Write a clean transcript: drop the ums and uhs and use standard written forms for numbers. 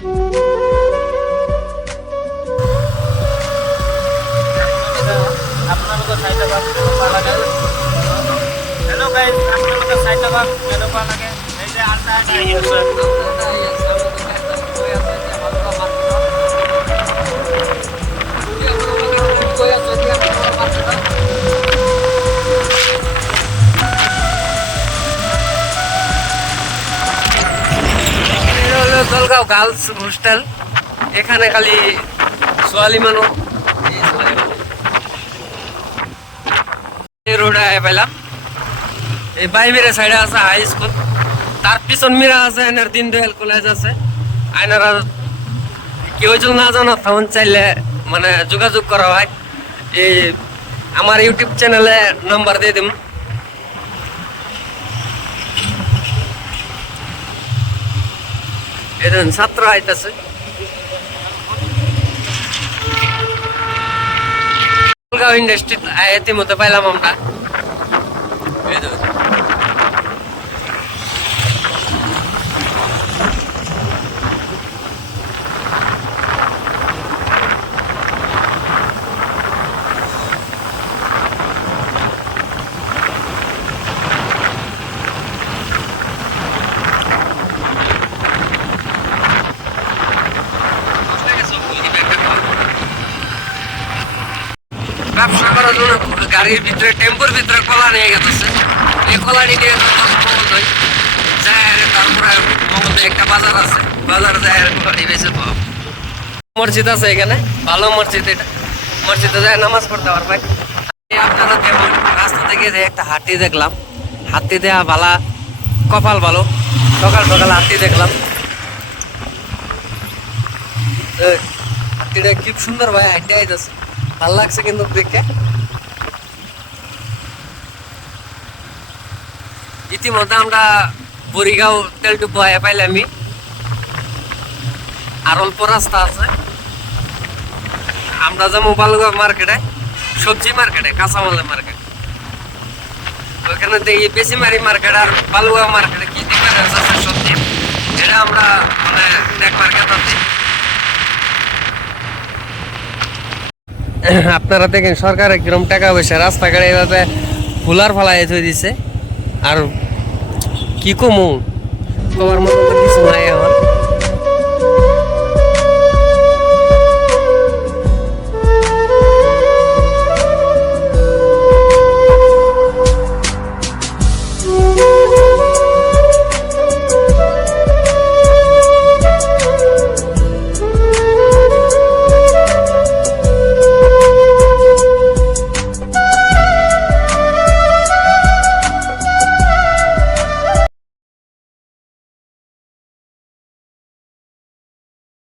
Hello guys, आपको side लगा hello पा लगे এই যে আলটা আছে জলগাঁও গার্লস হোস্টেল। এখানে খালি ছোৱালী মানুহ রোডে পেলাম। এই বাইবের সাইডে আছে হাই স্কুল, তার পিছন মিরা আছে এনার দীনদয়াল কলেজ আছে। আইনারা কেউ যদি না জানো তখন চাইলে মানে যোগাযোগ করা হয়। এই আমার ইউটিউব চ্যানেলে নাম্বার দিয়ে দিম। এজন ছাত্র আইতাছে। জলগাঁও ইন্ডাস্ট্রি আয়াতি মতো পাইলাম আমরা। ব্যবসা করার জন্য গাড়ির ভিতরে টেম্পোর ভিতরে কলা নিয়ে গেছে। এই কলাটি নিয়ে যায়, তারপরে মঙ্গলদে একটা বাজার আছে, বাজার যায় কলাটি বেঁচে পাবো। মসজিদ আছে এখানে, ভালো মসজিদ। এটা মসজিদে যায় নামাজ পড়তে পারবেন। আপনারা যেমন রাস্তা থেকে যে একটা হাতি দেখলাম, হাতি দেয়া ভালা কপাল ভালো। সকাল সকাল হাতি দেখলাম, হাতিটা খুব সুন্দর ভাই হাঁটতে আইতেছে, ভাল লাগছে কিন্তু দেখে। ইতিমধ্যে আমরা বরিগাঁও তেলটুপু পাইলামি। আর অল্প রাস্তা আছে। আমরা যাবো বালুগাঁও মার্কেটে, সবজি মার্কেটে, কাঁচামালের মার্কেট। ওইখানে দেখি বেশিমারি মার্কেট আর বালুগাঁও মার্কেটে কি ডিফারেন্স আছে সবজি, এটা আমরা মানে দেখবার কথা। আপনারা দেখেন সরকার একদম টাকা পয়সা রাস্তাঘাটে এইভাবে ফুলার ফালাই থই দিছে। আর কি কমু কবার মতো কিছু নাই আমার।